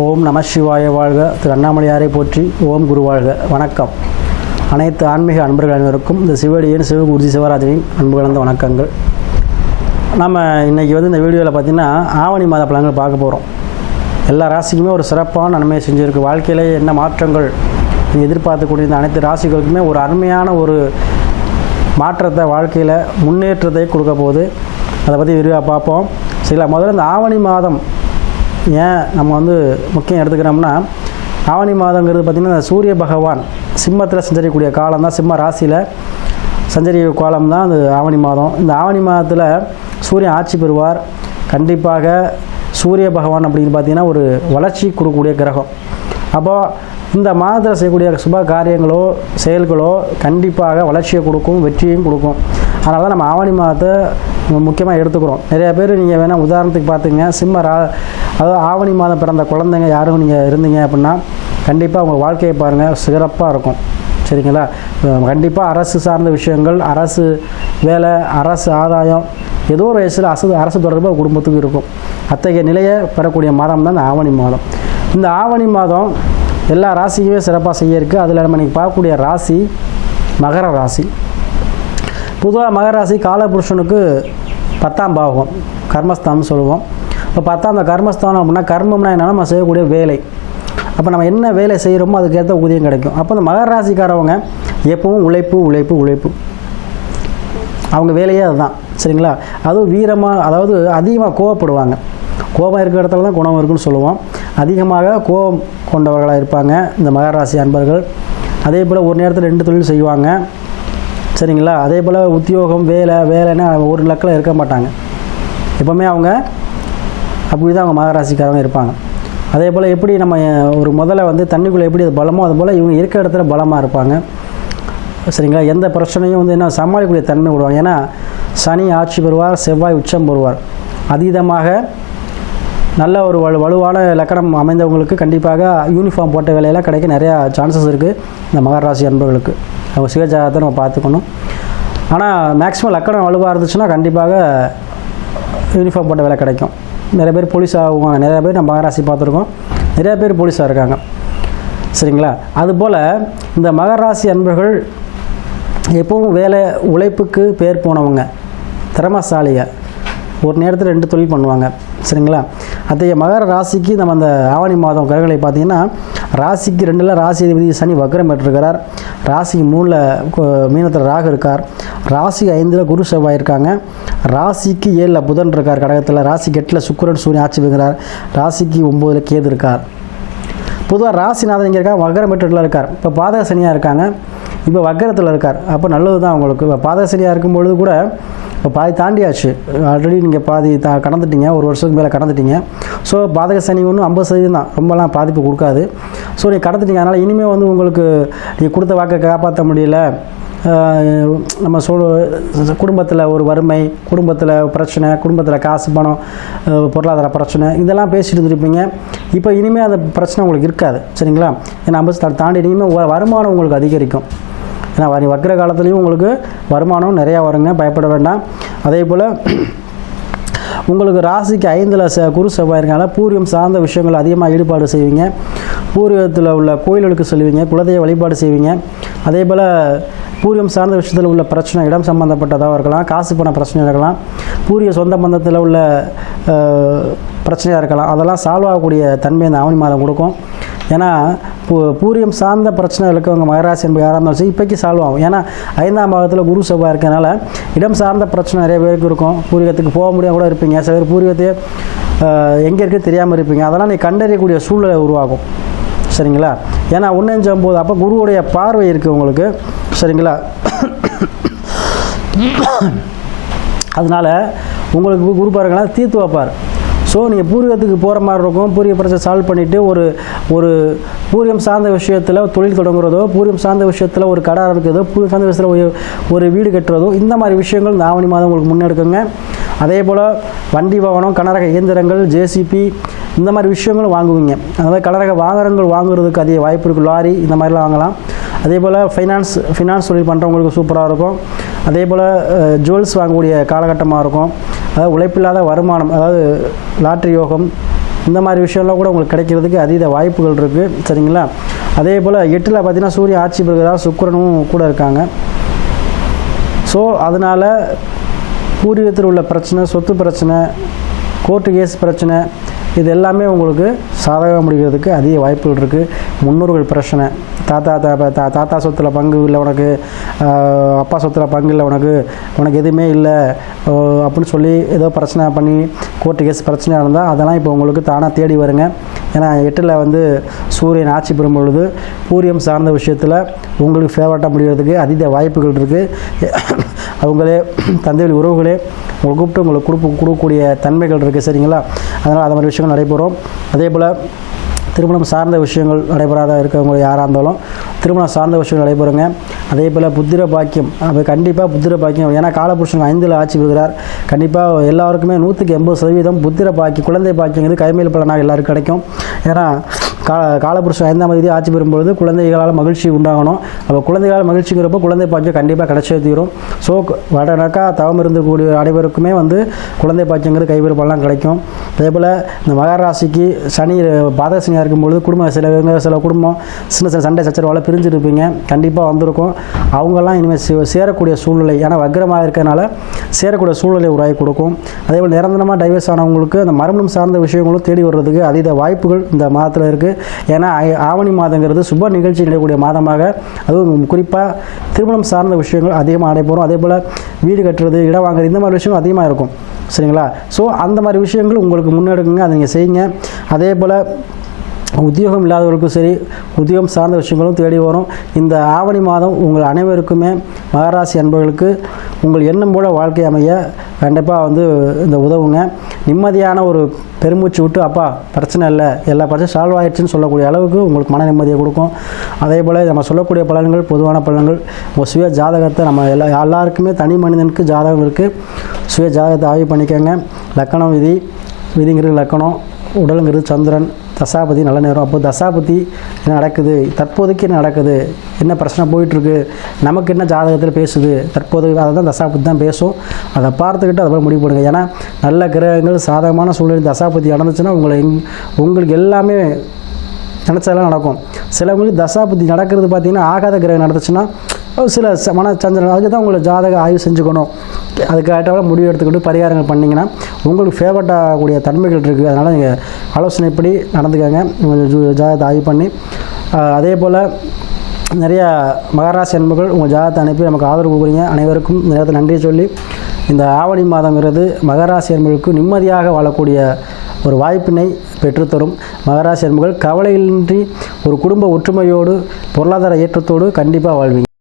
ஓம் நம சிவாய வாழ்க. திரு அண்ணாமலையாரை போற்றி ஓம் குரு வாழ்க. வணக்கம். அனைத்து ஆன்மீக அன்பர்கள் அனைவருக்கும் இந்த சிவடியின் சிவகுருஜி சிவராஜனின் அன்பு கலந்த வணக்கங்கள். நம்ம இன்றைக்கி வந்து இந்த வீடியோவில் பார்த்திங்கன்னா ஆவணி மாத பலன்கள் பார்க்க போகிறோம் எல்லா ராசிக்குமே ஒரு சிறப்பான நன்மையை செஞ்சுருக்கு. வாழ்க்கையிலே என்ன மாற்றங்கள் எதிர்பார்த்துக்கூடிய இந்த அனைத்து ராசிகளுக்குமே ஒரு அருமையான ஒரு மாற்றத்தை வாழ்க்கையில் முன்னேற்றத்தை கொடுக்க போகுது. அதை பற்றி விரிவாக பார்ப்போம். சரிங்களா? முதல்ல இந்த ஆவணி மாதம் ஏன் நம்ம வந்து முக்கியம் எடுத்துக்கிறோம்னா ஆவணி மாதங்கிறது பார்த்திங்கன்னா இந்த சூரிய பகவான் சிம்மத்தில் சஞ்சரிக்கக்கூடிய காலம் தான் சிம்ம ராசியில் சஞ்சரிக்க காலம் தான் அது ஆவணி மாதம். இந்த ஆவணி மாதத்தில் சூரியன் ஆட்சி பெறுவார். கண்டிப்பாக சூரிய பகவான் அப்படின்னு பார்த்தீங்கன்னா ஒரு வளர்ச்சி கொடுக்கக்கூடிய கிரகம். அப்போது இந்த மாதத்தில் செய்யக்கூடிய சுப காரியங்களோ செயல்களோ கண்டிப்பாக வளர்ச்சியை கொடுக்கும் வெற்றியும் கொடுக்கும். அதனால தான் நம்ம ஆவணி மாதத்தை முக்கியமாக எடுத்துக்கிறோம். நிறைய பேர் நீங்கள் வேணால் உதாரணத்துக்கு பார்த்துங்க சிம்ம ரா அதாவது ஆவணி மாதம் பிறந்த குழந்தைங்க யாரும் நீங்கள் இருந்தீங்க அப்படின்னா கண்டிப்பாக உங்கள் வாழ்க்கையை பாருங்கள் சிறப்பாக இருக்கும். சரிங்களா? கண்டிப்பாக அரசு சார்ந்த விஷயங்கள் அரசு வேலை அரசு ஆதாயம் ஏதோ ஒரு வயசில் அரசு அரசு தொடர்பாக குடும்பத்துக்கு இருக்கும். அத்தகைய நிலையை பெறக்கூடிய மாதம் தான் இந்த ஆவணி மாதம். இந்த ஆவணி மாதம் எல்லா ராசிக்குமே சிறப்பாக செய்ய இருக்குது அதில் நம்ம இன்றைக்கி பார்க்கக்கூடிய ராசி மகர ராசி. பொதுவாக மகர ராசி காலபுருஷனுக்கு பத்தாம் பாவகம் கர்மஸ்தானம் சொல்லுவோம். இப்போ பத்தாம் அந்த கர்மஸ்தானம் அப்படின்னா கர்மம்னா என்னென்னா நம்ம செய்யக்கூடிய வேலை. அப்போ நம்ம என்ன வேலை செய்கிறோமோ அதுக்கேற்ற ஊதியம் கிடைக்கும். அப்போ இந்த மகர ராசிக்காரவங்க எப்பவும் உழைப்பு உழைப்பு உழைப்பு. அவங்க வேலையே அதுதான். சரிங்களா? அதுவும் வீரமாக அதாவது அதிகமாக கோவப்படுவாங்க. கோபம் இருக்கிற இடத்துல தான் குணம் இருக்குன்னு சொல்லுவோம். அதிகமாக கோபம் கொண்டவர்களாக இருப்பாங்க இந்த மகராசி அன்பர்கள். அதே போல் ஒரு நேரத்தில் ரெண்டு தொழில் செய்வாங்க. சரிங்களா? அதே போல் உத்தியோகம் வேலை வேலைன்னு ஒரு லக்கில் இருக்க மாட்டாங்க. எப்போவுமே அவங்க அப்படி தான் அவங்க மகராசிக்காரங்க இருப்பாங்க. அதே போல் எப்படி நம்ம ஒரு முதல்ல வந்து தண்ணிக்குள்ளே எப்படி அது பலமோ அது போல் இவங்க இருக்கிற இடத்துல பலமாக இருப்பாங்க. சரிங்களா? எந்த பிரச்சனையும் வந்து என்ன சமாளிக்கக்கூடிய தன்மை விடுவாங்க ஏன்னா சனி ஆட்சி பெறுவார் செவ்வாய் உச்சம் பெறுவார். அதீதமாக நல்ல ஒரு வலு வலுவான லக்கணம் அமைந்தவங்களுக்கு கண்டிப்பாக யூனிஃபார்ம் போட்ட வேலையெல்லாம் கிடைக்க நிறையா சான்சஸ் இருக்குது இந்த மகராசி அன்பர்களுக்கு. அவங்க சுயஜாதத்தை நம்ம பார்த்துக்கணும். ஆனால் மேக்ஸிமம் லக்கணம் வலுவாக இருந்துச்சுன்னா கண்டிப்பாக யூனிஃபார்ம் போட்ட வேலை கிடைக்கும். நிறைய பேர் போலீஸ் ஆகுவாங்க. நிறைய பேர் நம்ம மகராசி பார்த்துருக்கோம். நிறைய பேர் போலீஸாக இருக்காங்க. சரிங்களா? அதுபோல் இந்த மகராசி அன்பர்கள் எப்பவும் வேலை உழைப்புக்கு பேர் போனவங்க. திறமசாலிங்க ஒரு நேரத்தில் ரெண்டு தொழில் பண்ணுவாங்க. சரிங்களா? அத்தகைய மகர ராசிக்கு நம்ம அந்த ஆவணி மாதம் கிரகங்களை பார்த்தீங்கன்னா ராசிக்கு ரெண்டில் ராசி அதிபதி சனி வக்ரம் பெற்றிருக்கிறார். ராசிக்கு மூணில் மீனத்தில் ராகு இருக்கார். ராசி ஐந்தில் குரு செவ்வாய் இருக்காங்க. ராசிக்கு ஏழில் புதன் இருக்கார் கடகத்தில். ராசிக்கு எட்டில் சுக்கரன் சூரியன் ஆட்சி பெறுகிறார். ராசிக்கு ஒம்போதில் கேது இருக்கார். பொதுவாக ராசிநாதன் இங்கே இருக்கார் வக்ரம் பெற்றுல இருக்கார். இப்போ பாதக சனியாக இருக்காங்க. இப்போ வக்கரத்தில் இருக்கார். அப்போ நல்லது தான் அவங்களுக்கு. இப்போ பாதக சனியாக இருக்கும் பொழுது கூட இப்போ பாதி தாண்டியாச்சு. ஆல்ரெடி நீங்கள் பாதி தா கடந்துட்டீங்க. ஒரு வருஷத்துக்கு மேலே கடந்துட்டீங்க. ஸோ பாதக சனி ஒன்றும் ஐம்பது சதவீதம் தான். ரொம்பலாம் பாதிப்பு கொடுக்காது. ஸோ நீங்கள் கடந்துட்டீங்க. அதனால் இனிமேல் வந்து உங்களுக்கு நீங்கள் கொடுத்த வாக்கை காப்பாற்ற முடியல. நம்ம சொல் குடும்பத்தில் ஒரு வறுமை குடும்பத்தில் பிரச்சனை குடும்பத்தில் காசு பணம் பொருளாதார பிரச்சனை இதெல்லாம் பேசிட்டு இருந்திருப்பீங்க. இப்போ இனிமேல் அந்த பிரச்சனை உங்களுக்கு இருக்காது. சரிங்களா? ஏன்னா ஐம்பது தாண்டி இனிமேல் வருமானம் உங்களுக்கு அதிகரிக்கும். ஏன்னா வரி வக்கிற காலத்துலேயும் உங்களுக்கு வருமானம் நிறையா வருங்க பயப்பட வேண்டாம். அதே போல் உங்களுக்கு ராசிக்கு ஐந்தில் ச குரு செவ்வாய் இருக்கனால பூர்வம் சார்ந்த விஷயங்கள் அதிகமாக ஈடுபாடு செய்வீங்க. பூர்வீகத்தில் உள்ள கோயில்களுக்கு செல்வீங்க குலதெய்வ வழிபாடு செய்வீங்க. அதே போல் பூர்வம் சார்ந்த விஷயத்தில் உள்ள பிரச்சனை இடம் சம்மந்தப்பட்டதாக இருக்கலாம் காசு பண பிரச்சனையாக இருக்கலாம் பூரிய சொந்த பந்தத்தில் உள்ள பிரச்சனையாக இருக்கலாம். அதெல்லாம் சால்வ் ஆகக்கூடிய தன்மை இந்த ஆவணி மாதம் கொடுக்கும். ஏன்னா பூ பூரியம் சார்ந்த பிரச்சனை இருக்கவங்க மகராசி என்பது யாராக இருந்தாலும் இப்போக்கி சால்வ் ஆகும். ஏன்னா ஐந்தாம் பாகத்தில் குரு செவ்வாய் இருக்கனால இடம் சார்ந்த பிரச்சனை நிறைய பேருக்கு இருக்கும். பூர்வீகத்துக்கு போக முடியாம கூட இருப்பீங்க. சில பேர் பூர்வீகத்தையே எங்கே இருக்குது தெரியாமல் இருப்பீங்க. அதெல்லாம் நீ கண்டறியக்கூடிய சூழ்நிலை உருவாகும். சரிங்களா? ஏன்னா ஒன்றஞ்சம் போது அப்போ குருவுடைய பார்வை இருக்குது உங்களுக்கு. சரிங்களா? அதனால் உங்களுக்கு குரு பாருங்களா தீர்த்து வைப்பார். ஸோ நீங்கள் பூர்வீகத்துக்கு போகிற மாதிரி இருக்கும். பூர்வீக பிரச்சனை சால்வ் பண்ணிவிட்டு ஒரு ஒரு பூர்வம் சார்ந்த விஷயத்தில் தொழில் தொடங்குறதோ பூர்வீகம் சார்ந்த விஷயத்தில் ஒரு கடை இருக்கிறதோ பூர்வம் சார்ந்த விஷயத்தில் ஒரு ஒரு வீடு கட்டுறதோ இந்த மாதிரி விஷயங்கள் இந்த ஆவணி மாதம் உங்களுக்கு முன்னெடுக்குங்க அதே போல் வண்டி வாகனம் கனரக இயந்திரங்கள் ஜேசிபி இந்த மாதிரி விஷயங்களும் வாங்குவீங்க. அதாவது கனரக வாகனங்கள் வாங்குறதுக்கு அதிக வாய்ப்பு இருக்குது லாரி இந்த மாதிரிலாம் வாங்கலாம். அதே போல் ஃபைனான்ஸ் ஃபினான்ஸ் தொழில் பண்ணுறவங்களுக்கு சூப்பராக இருக்கும். அதே போல் ஜுவல்ஸ் வாங்கக்கூடிய காலகட்டமாக இருக்கும். அதாவது உழைப்பில்லாத வருமானம் அதாவது லாட்ரி யோகம் இந்த மாதிரி விஷயம்லாம் கூட உங்களுக்கு கிடைக்கிறதுக்கு அதீத வாய்ப்புகள் இருக்குது சரிங்களா? அதே போல் எட்டில் பார்த்தீங்கன்னா சூரியன் ஆட்சி பெறுகிறதால் சுக்கரனும் கூட இருக்காங்க. ஸோ அதனால் பூர்வீகத்தில் உள்ள பிரச்சனை சொத்து பிரச்சனை கோர்ட்டு கேஸ் பிரச்சனை இது எல்லாமே உங்களுக்கு சாதகம் முடிகிறதுக்கு அதிக வாய்ப்புகள் இருக்குது முன்னோர்கள் பிரச்சனை. தாத்தா தா தா தாத்தா சொத்தில் பங்கு இல்லை உனக்கு அப்பா சொத்தில் பங்கு இல்லை உனக்கு உனக்கு எதுவுமே இல்லை அப்படின்னு சொல்லி ஏதோ பிரச்சனை பண்ணி கோர்ட்டு கேஸ் பிரச்சனையாக இருந்தால் அதெல்லாம் இப்போ உங்களுக்கு தானாக தேடி வருங்க. ஏன்னா எட்டில் வந்து சூரியன் ஆட்சி பெறும் பொழுது பூரியம் சார்ந்த விஷயத்தில் உங்களுக்கு ஃபேவரட்டாக முடிகிறதுக்கு அதீத வாய்ப்புகள் இருக்குது அவங்களே தந்தையில் உறவுகளே உங்களை கூப்பிட்டு உங்களுக்கு கொடுப்பு கொடுக்கக்கூடிய தன்மைகள் இருக்குது சரிங்களா? அதனால் அது மாதிரி விஷயங்கள் நடைபெறும். அதே போல் திருமணம் சார்ந்த விஷயங்கள் நடைபெறாத இருக்கவங்க யாராக இருந்தாலும் திருமணம் சார்ந்த விஷயங்கள் நடைபெறுங்க. அதே போல் புத்திர பாக்கியம். அது கண்டிப்பாக புத்திர பாக்கியம். ஏன்னா காலபுருஷன் ஐந்தில் ஆட்சி பெறுகிறார் கண்டிப்பாக எல்லாருக்குமே நூற்றுக்கு எண்பது சதவீதம் புத்திர பாக்கியம் குழந்தை பாக்கியங்கிறது கைமையில் பலனாக எல்லாருக்கும் கிடைக்கும். ஏன்னா கா காலபுருஷன் ஐந்தாம் தேதி ஆட்சி பெறும்பொழுது குழந்தைகளால் மகிழ்ச்சி உண்டாகணும். அப்போ குழந்தைகளால் மகிழ்ச்சிங்கிறப்போ குழந்தை பாக்கியம் கண்டிப்பாக கிடைச்சே தீரும். ஸோ வடநக்கா தவம் இருந்தக்கூடிய அனைவருக்குமே வந்து குழந்தை பாக்கியங்கிறது கைவிருப்பெல்லாம் கிடைக்கும். அதே போல் இந்த மகர ராசிக்கு சனி பாதசனியாக இருக்கும்பொழுது குடும்ப சில சில குடும்பம் சின்ன சின்ன சண்டை சச்சரவால் பிரிஞ்சிருப்பீங்க. கண்டிப்பாக வந்திருக்கும். அவங்கெல்லாம் இனிமேல் சே- சேரக்கூடிய சூழ்நிலை ஏன்னா வக்ரமாக இருக்கிறனால சேரக்கூடிய சூழ்நிலை உருவாகி கொடுக்கும். அதே போல் நிரந்தரமாக டைவர்ஸ் ஆனவங்களுக்கு அந்த மரணம் சார்ந்த விஷயங்களும் தேடி வர்றதுக்கு அதீத வாய்ப்புகள் இந்த மாதத்தில் இருக்குது ஏன்னா ஆவணி மாதங்கிறது சுப நிகழ்ச்சி நடக்கக்கூடிய மாதமாக அதுவும் குறிப்பாக திருமணம் சார்ந்த விஷயங்கள் அதிகமாக நடைபெறும். அதே போல் வீடு கட்டுறது இடம் வாங்குறது இந்த மாதிரி விஷயங்கள் அதிகமாக இருக்கும். சரிங்களா? ஸோ அந்த மாதிரி விஷயங்கள் உங்களுக்கு முன்னெடுக்குங்க அதை நீங்கள் செய்யுங்க. அதே போல் உத்தியோகம் இல்லாதவர்களுக்கும் சரி உத்தியோகம் சார்ந்த விஷயங்களும் தேடி வரும். இந்த ஆவணி மாதம் உங்கள் அனைவருக்குமே மகராசி அன்பர்களுக்கு உங்கள் எண்ணம் போல வாழ்க்கை அமைய கண்டிப்பாக வந்து இந்த உதவுங்க. நிம்மதியான ஒரு பெருமூச்சு விட்டு அப்பா பிரச்சனை இல்லை எல்லா பிரச்சனையும் சால்வ் ஆயிடுச்சுன்னு சொல்லக்கூடிய அளவுக்கு உங்களுக்கு மன நிம்மதியை கொடுக்கும். அதே போல் நம்ம சொல்லக்கூடிய பலன்கள் பொதுவான பலன்கள் உங்கள் சுய ஜாதகத்தை நம்ம எல்லா எல்லாருக்குமே தனி மனிதனுக்கு ஜாதகம் இருக்குது சுய ஜாதகத்தை ஆய்வு பண்ணிக்கோங்க. லக்கணம் விதி விதிங்கிறது லக்கணம். உடலுங்கிறது சந்திரன் தசாபதி நல்ல நேரம். அப்போ தசாபதி என்ன நடக்குது? தற்போதைக்கு என்ன நடக்குது? என்ன பிரச்சனை போயிட்டுருக்கு? நமக்கு என்ன ஜாதகத்தில் பேசுது? தற்போது அதை தான் தசாபதி தான் பேசும். அதை பார்த்துக்கிட்டு அதை போல முடிவு பண்ணுங்க. ஏன்னா நல்ல கிரகங்கள் சாதகமான சூழ்நிலை தசாபதி நடந்துச்சுன்னா உங்களை எங்- உங்களுக்கு எல்லாமே நினச்சதெல்லாம் நடக்கும். சிலவங்களுக்கு தசாபதி நடக்கிறது பார்த்திங்கன்னா ஆகாத கிரகம் நடந்துச்சுன்னா சில மன சந்திரன் அதுக்கு தான் உங்களை ஜாதக ஆய்வு செஞ்சுக்கணும். அதுக்காகட்டால் முடிவு எடுத்துக்கிட்டு பரிகாரங்கள் பண்ணிங்கன்னா உங்களுக்கு ஃபேவரட் ஆகக்கூடிய தன்மைகள் இருக்குது அதனால் நீங்கள் ஆலோசனைப்படி நடந்துக்கங்க. கொஞ்சம் ஜாதகத்தை ஆய்வு பண்ணி அதே போல் நிறையா மகராசி அன்புகள் உங்கள் ஜாதகத்தை அனுப்பி நமக்கு ஆதரவு கொடுக்குறீங்க. அனைவருக்கும் நேரத்தில் நன்றி சொல்லி இந்த ஆவணி மாதங்கிறது மகராசி அன்புகளுக்கு நிம்மதியாக வாழக்கூடிய ஒரு வாய்ப்பினை பெற்றுத்தரும். மகராசி அன்புகள் கவலையின்றி ஒரு குடும்ப ஒற்றுமையோடு பொருளாதார ஏற்றத்தோடு கண்டிப்பாக வாழ்வீங்க.